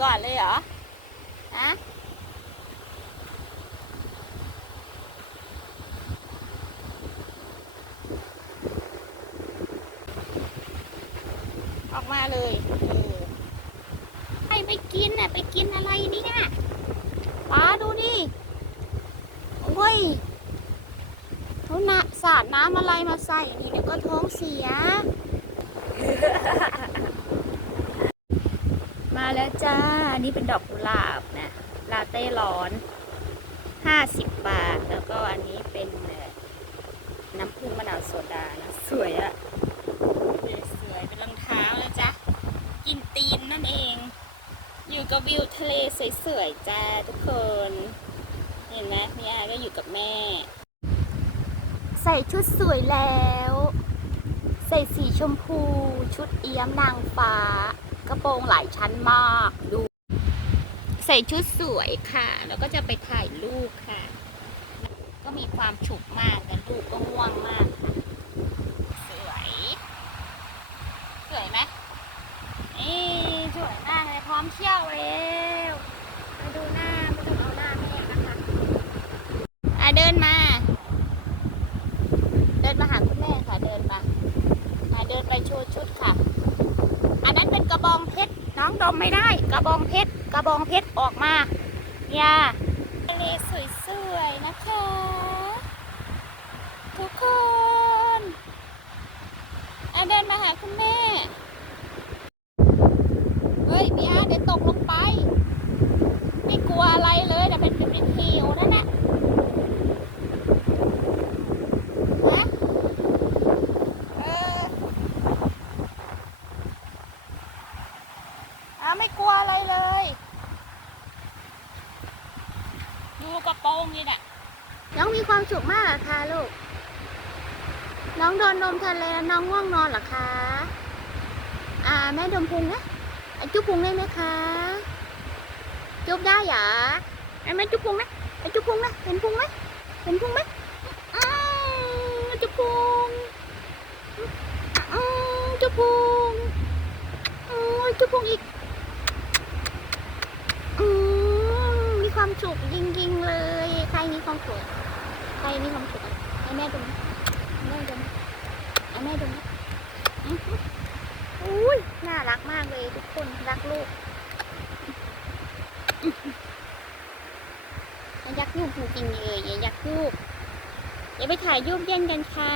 ก่อนเลยเหรออะออกมาเลยเออให้ไปกินน่ะ ไปกินอะไรเนี่ยป้าดูดิโอ้ยเขาหนะสาดน้ำอะไรมาใส่นี่เดี๋ยวก็ท้องเสียมา แล้วจ้าอันนี้เป็นดอกกุหลาบนะ ลาเต้ร้อนห้าสิบบาท แล้วก็อันนี้เป็นเอ่อน้ำผึ้งมะนาวโซดานะ สวยอะสวยๆเป็นรองเท้านะจ๊ะกินตีนนั่นเอง อยู่กับวิวทะเลสวยๆจ้าทุกคน เห็นไหมมีอาก็อยู่กับแม่ ใส่ชุดสวยแล้ว ใส่สีชมพู ชุดเอี้ยมนางฟ้า กระโปรงหลายชั้นมากดู ใส่ชุดสวยค่ะ แล้วก็จะไปถ่ายรูปค่ะ ก็มีความฉุกมากแต่ลูกก็ง่วงมากค่ะสวยสวยไหมนี่สวยมากเลยพร้อมเที่ยวแล้วมาดูหน้าไม่ต้องเอาหน้าแม่นะคะอะเดินมา เดินมาหาคุณแม่ค่ะเดินมาอะเดินไปโชว์ชุดค่ะ อันนั้นเป็นกระบองเพชรน้ องดมไม่ได้ กระบองเพชรกระบองเพชรออกมาเนี่ยทะเลสวยๆนะคะ ทุกคนอะเดินมาหาคุณแม่ เฮ้ยเบียเดี๋ยวตกลงไป ไม่กลัวอะไรเลยแต่เป็นเป็นหิวนั่นน่ะฮะเออ อ้าว ไม่กลัวอะไรเลย ดูกระโปรงนี่น่ะน้องมีความสุขมากเหรอคะลูก น้องโดนนมทะเลแล้วน้องง่วงนอนเหรอคะ อ่า แม่ดมพุงนะอะจุ๊บพุงได้ไหมคะ จุ๊บได้เหรอไอแม่จุ๊บพุงนะไอจุ๊บพุงนะเห็นพุงไหมเห็นพุงไหมอ้าวจุ๊บพุงอ้าวจุ๊บพุงอ้ยจุ๊บพุงอีก อืมมี ความสุขจริงๆเลย ใครมีความสุขใครมีความสุขไอ้แม่ดูนะให้แม่ดูนะให้แม่ดูอุ้ยน่ารักมากเลยทุกคนรักลูกย่ายักยูบจริงๆเลยอย่ายักยูบอย่าไปถ่ายรูปเย็นกันค่ะ